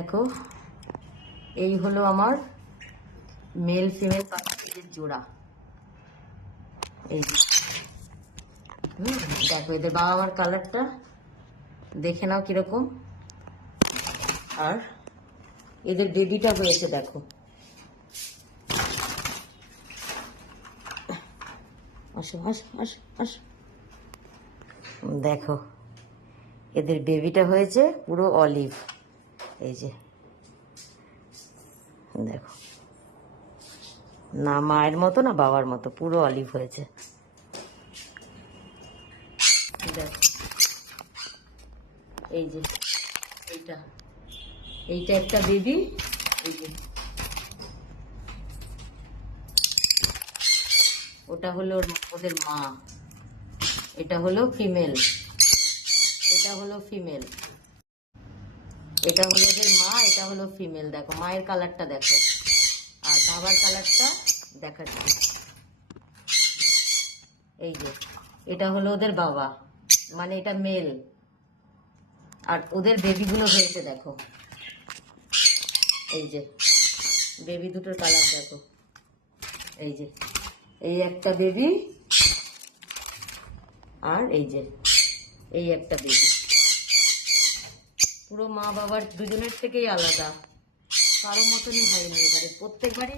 দেখো, এই হলো আমার মেল ফিমেল পাখির জোড়া। এই দেখো এদের বাবা মার কালারটা দেখে নাও কিরকম। আর এদের বেবিটা হয়েছে দেখো, আসো আসো আসো আসো, দেখো এদের বেবিটা হয়েছে পুরো অলিভ। এই যে দেখো, না মায়ের মতো না বাবার মতো, পুরো অলিভ হয়েছে। দেখো এই যে এইটা এইটা একটা বেবি। এই যে ওটা হলো ওদের মা, এটা হলো ফিমেল, এটা হলো ফিমেল, এটা হলো ওদের মা, এটা হলো ফিমেল। দেখো মায়ের কালারটা দেখো, আর বাবার কালারটা দেখাচ্ছি। এই যে এটা হলো ওদের বাবা, মানে এটা মেল, আর ওদের বেবিগুলো হয়েছে দেখো। এই যে বেবি দুটোর কালার দেখো, এই যে এই একটা বেবি, আর এই যে এই একটা বেবি। পুরো মা বাবার দুজনের থেকেই আলাদা, কারো মতনই হয়নি। এবারে প্রত্যেকবারই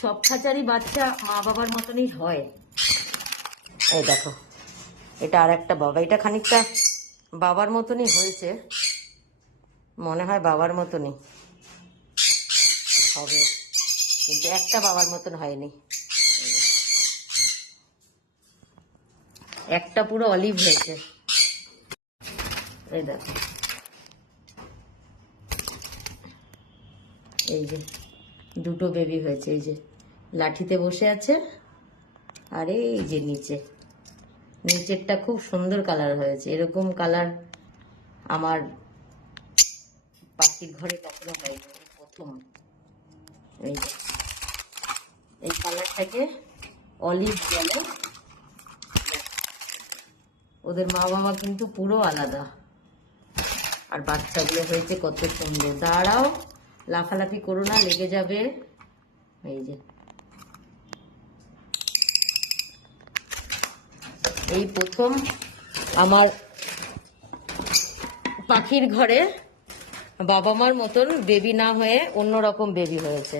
সব খাঁচারই বাচ্চা মা বাবার মতনই হয়। এই দেখো এটা আর একটা বাবা, এটা খানিকটা বাবার মতনই হয়েছে, মনে হয় বাবার মতনই হবে, কিন্তু একটা বাবার মতন হয়নি। একটা পুরো অলিভ হয়েছে। এই দেখো এই যে দুটো বেবি হয়েছে, এই যে লাঠিতে বসে আছে, আর এই যে নিচেরটা খুব সুন্দর কালার হয়েছে। এরকম কালার আমার পাখির ঘরে কখনো হয়নি, প্রথম। এই যে এই কালারটাকে অলিভ বলে। ওদের মা বাবা কিন্তু পুরো আলাদা, আর বাচ্চাগুলো হয়েছে কত সুন্দর। দাঁড়াও, লাফালাফি করো না, লেগে যাবে। এই যে এই প্রথম আমার পাখির ঘরে বাবা মার মতন বেবি না হয়ে অন্যরকম বেবি হয়েছে।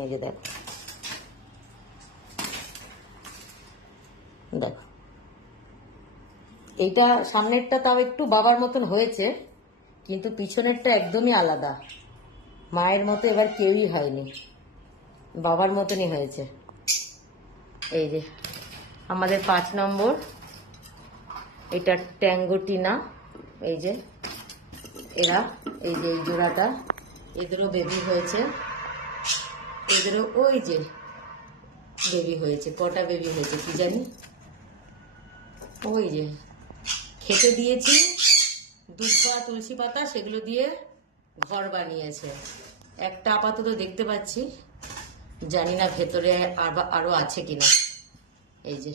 এই যে দেখো দেখো, এইটা সামনেরটা তাও একটু বাবার মতন হয়েছে, কিন্তু পিছনেরটা একদমই আলাদা। মায়ের মতো এবার কেউই হয়নি, বাবার মতনই হয়েছে। এই যে আমাদের 5 নম্বর, এটা ট্যাঙ্গো টিনা। এই যে এরা, এই যে এই জোড়াটা, এদেরও বেবি হয়েছে, এদেরও ওই যে বেবি হয়েছে। কটা বেবি হয়েছে কি জানি, ওই যে খেতে দিয়েছি দুধ বা তুলসী পাতা, সেগুলো দিয়ে ঘর বানিয়েছে। একটা আপাতত দেখতে পাচ্ছি, জানি না ভেতরে আরো আছে কিনা। এই যে